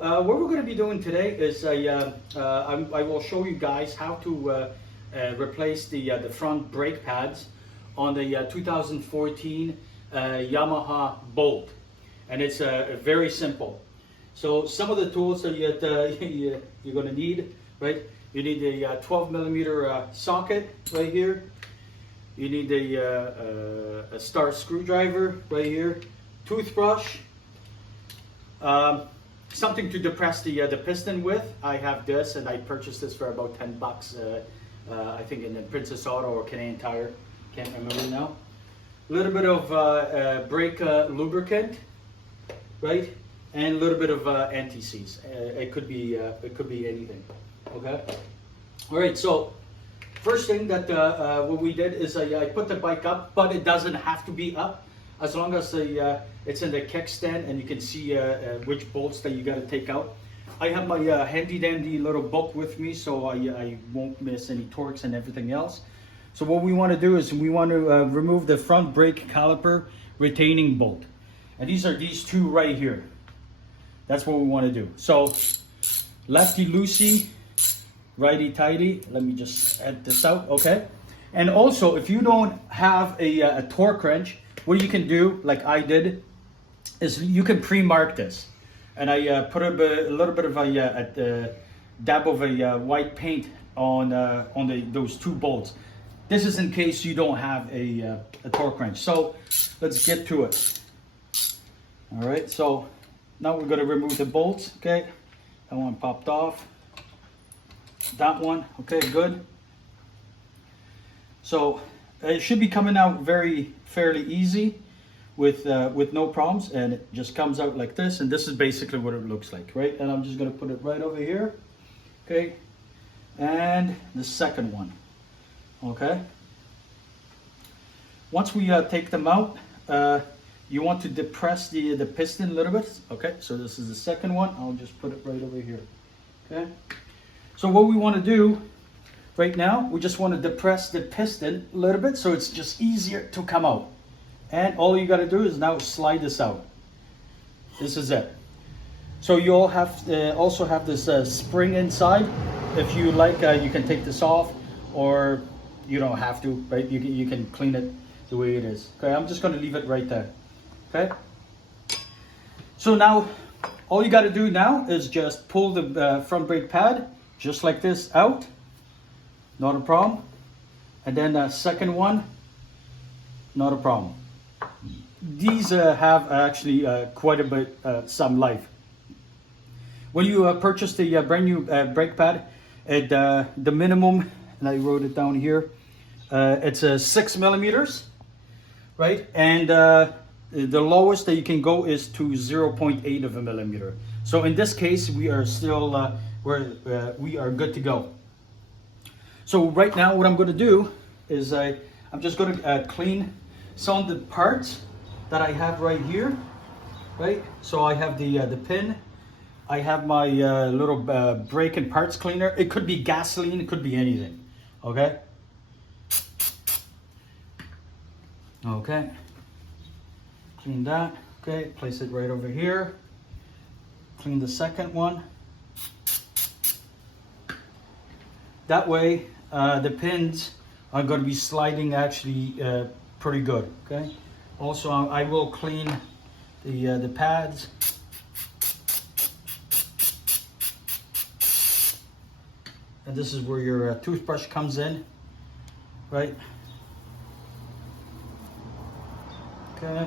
what we're going to be doing today is I will show you guys how to replace the front brake pads on the 2014 Yamaha Bolt, and it's very simple. So some of the tools that you're going to need, right? You need a 12 millimeter socket right here. You need a star screwdriver right here, toothbrush, something to depress the piston with. I have this, and I purchased this for about 10 bucks. I think in the Princess Auto or Canadian Tire, can't remember now. A little bit of brake lubricant, right, and a little bit of anti-seize. It could be anything. Okay. All right. So first thing that what we did is I put the bike up, but it doesn't have to be up, as long as it's in the kickstand and you can see which bolts that you got to take out. I have my handy dandy little book with me, so I won't miss any torques and everything else. So what we want to do is we want to remove the front brake caliper retaining bolt, and these are these two right here. That's what we want to do. So lefty loosey, righty tighty. Let me just add this out, okay? And also, if you don't have a torque wrench, what you can do, like I did, is you can pre-mark this. And I put a little bit of a dab of a white paint on those two bolts. This is in case you don't have a torque wrench. So let's get to it. All right, so now we're going to remove the bolts, okay? That one popped off. That one, okay, good. So it should be coming out fairly easy with no problems, and it just comes out like this, and this is basically what it looks like, right? And I'm just going to put it right over here, okay? And the second one, okay? Once we take them out, you want to depress the piston a little bit, okay? So this is the second one. I'll just put it right over here, okay? So what we want to do right now, we just want to depress the piston a little bit so it's just easier to come out. And all you got to do is now slide this out. This is it. So you all have also have this spring inside. If you like, you can take this off, or you don't have to, right? You can clean it the way it is. Okay, I'm just going to leave it right there. Okay. So now, all you got to do now is just pull the front brake pad, just like this, out. Not a problem. And then the second one, not a problem. These have actually quite a bit some life. When you purchase the brand new brake pad, the minimum, and I wrote it down here, it's 6 millimeters, right? And the lowest that you can go is to 0.8 of a millimeter. So in this case, we are still we are good to go. So right now, what I'm going to do is I'm just going to clean some of the parts that I have right here, right? So I have the pin. I have my little brake and parts cleaner. It could be gasoline, it could be anything, okay? Okay, clean that, okay? Place it right over here. Clean the second one. That way, the pins are going to be sliding actually pretty good, okay? Also, I will clean the pads. And this is where your toothbrush comes in, right? Okay.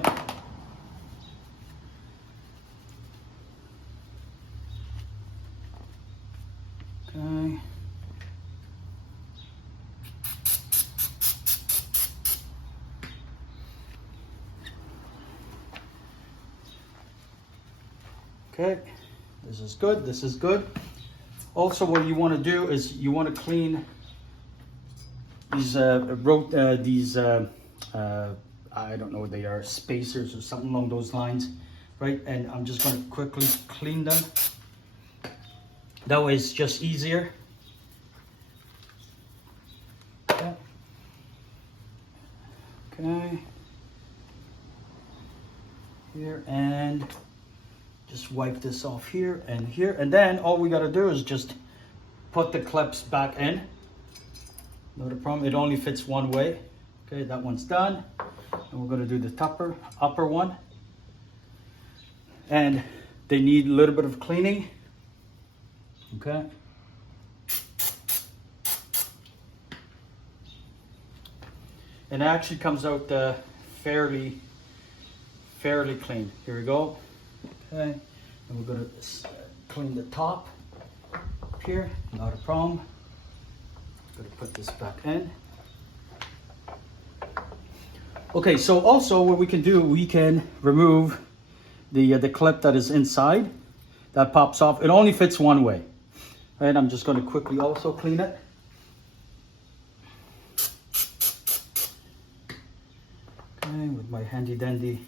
Okay. Okay, this is good, this is good. Also, what you want to do is you want to clean these I don't know what they are, spacers or something along those lines, right? And I'm just going to quickly clean them. That way it's just easier. Okay. Okay. Here, and Just wipe this off here, and then all we gotta do is just put the clips back in. Not a problem, it only fits one way. Okay, that one's done. And we're gonna do the upper one. And they need a little bit of cleaning. Okay. And it actually comes out fairly clean. Here we go. Okay, and we're gonna clean the top here, not a problem. Gonna put this back in. Okay, so also what we can do, we can remove the clip that is inside. That pops off. It only fits one way. Right, I'm just gonna quickly also clean it. Okay, with my handy dandy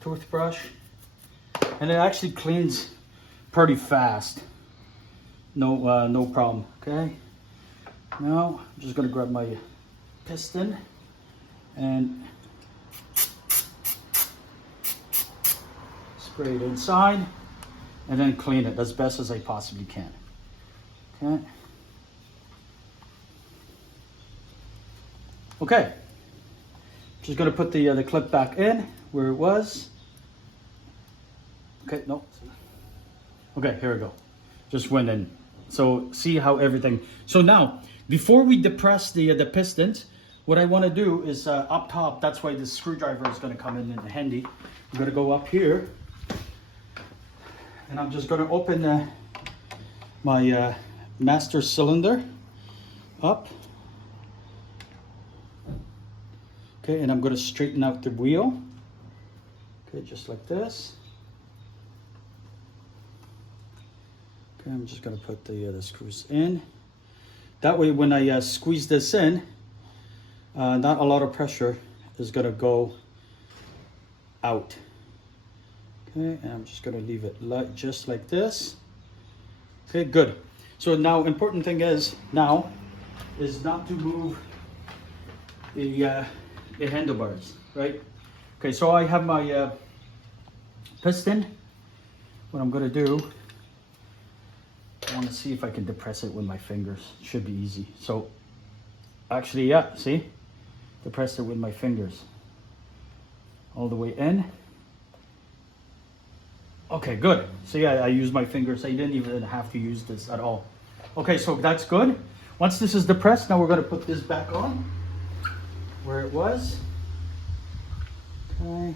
toothbrush. And it actually cleans pretty fast. No problem, okay? Now, I'm just gonna grab my piston and spray it inside and then clean it as best as I possibly can, okay? Okay, just gonna put the clip back in where it was. Okay, no. Okay, here we go. Just went in. So see how everything. So now, before we depress the pistons, what I want to do is up top. That's why the screwdriver is going to come in handy. I'm going to go up here, and I'm just going to open my master cylinder up. Okay, and I'm going to straighten out the wheel. Okay, just like this. I'm just going to put the screws in. That way when I squeeze this in, not a lot of pressure is going to go out. Okay, and I'm just going to leave it just like this. Okay, good. So now important thing is not to move the handlebars, right? Okay, so I have my piston. What I'm going to do, I want to see if I can depress it with my fingers. Should be easy. So actually, yeah, see? Depress it with my fingers. All the way in. Okay, good. See, I use my fingers. I didn't even have to use this at all. Okay, so that's good. Once this is depressed, now we're going to put this back on where it was. Okay.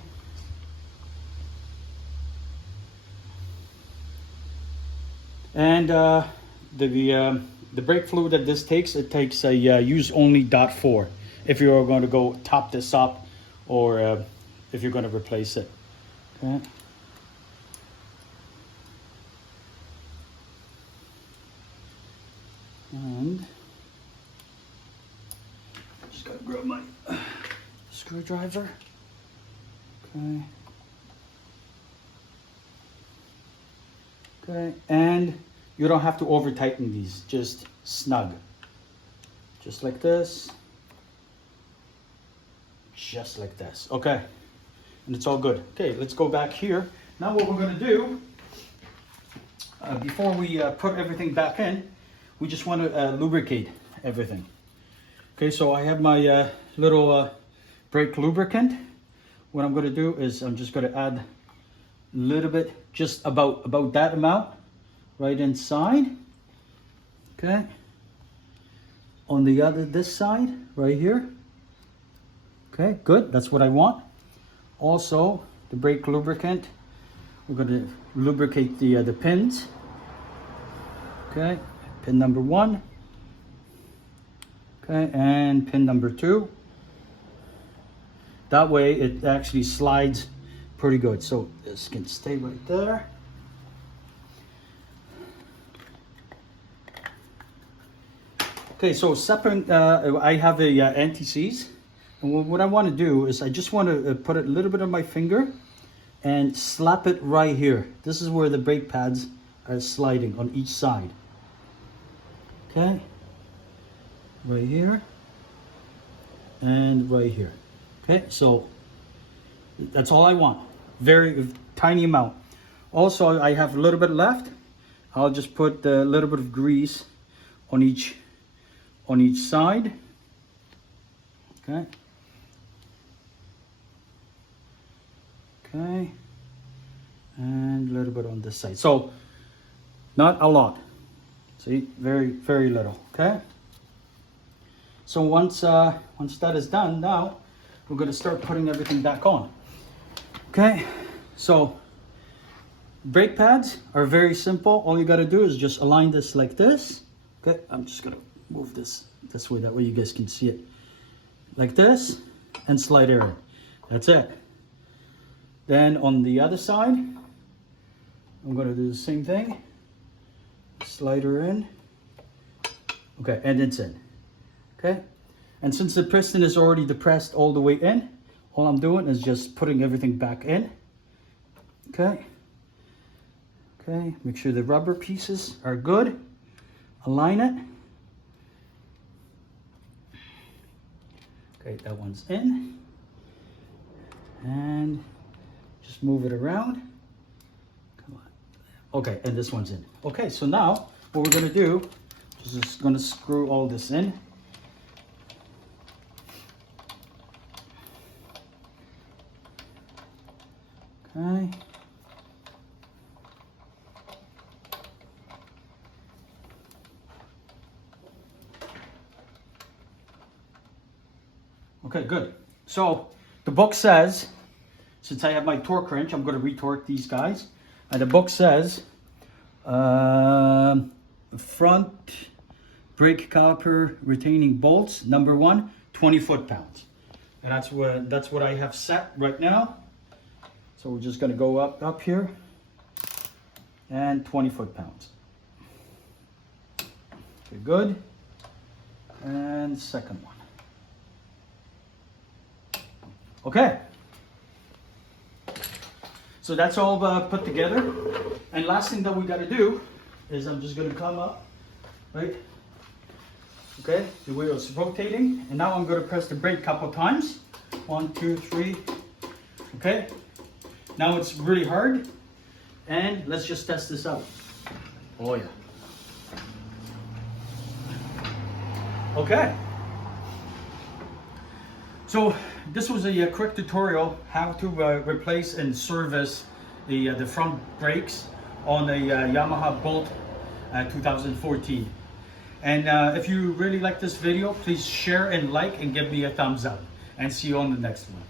And the brake fluid that this takes, it takes a use only .4 if you're going to go top this up or if you're going to replace it. Okay. And just gotta grab my screwdriver. Okay. Okay, and you don't have to over tighten these, just snug. Just like this. Just like this. Okay. And it's all good. Okay, let's go back here. Now what we're gonna do, before we put everything back in, we just want to lubricate everything. Okay, so I have my little brake lubricant. What I'm gonna do is I'm just gonna add a little bit, just about that amount, right inside. Okay. On the this side, right here. Okay, good. That's what I want. Also, the brake lubricant. We're going to lubricate the pins. Okay, pin number 1. Okay, and pin number 2. That way, it actually slides pretty good. So this can stay right there. Okay, so separate. I have a anti-seize. And what I want to do is I just want to put a little bit on my finger and slap it right here. This is where the brake pads are sliding on each side. Okay, right here and right here. Okay, so that's all I want. Very tiny amount. Also, I have a little bit left. I'll just put a little bit of grease on each side. Okay. Okay. And a little bit on this side. So not a lot. See, very little. Okay. So once that is done, now we're going to start putting everything back on. Okay. So brake pads are very simple. All you got to do is just align this like this. Okay. I'm just going to move this way. That way you guys can see it. Like this, and slide her in. That's it. Then on the other side, I'm going to do the same thing. Slide her in. Okay, and it's in. Okay, and since the piston is already depressed all the way in, all I'm doing is just putting everything back in. Okay. Okay, make sure the rubber pieces are good. Align it. Okay, that one's in. And just move it around. Come on. Okay, and this one's in. Okay, so now what we're gonna do is just gonna screw all this in. Okay. Okay, good. So the book says, since I have my torque wrench, I'm going to retorque these guys. And the book says, front brake caliper retaining bolts, number 1, 20 foot-pounds. And that's what I have set right now. So we're just going to go up here, and 20 foot-pounds. Okay, good. And second one. Okay, so that's all put together. And last thing that we got to do is I'm just going to come up, right? Okay, the wheel is rotating, and now I'm going to press the brake a couple times. 1, 2, 3. Okay, now it's really hard, and let's just test this out. Oh yeah. Okay. So this was a quick tutorial how to replace and service the front brakes on a Yamaha Bolt 2014. And if you really like this video, please share and like and give me a thumbs up. And see you on the next one.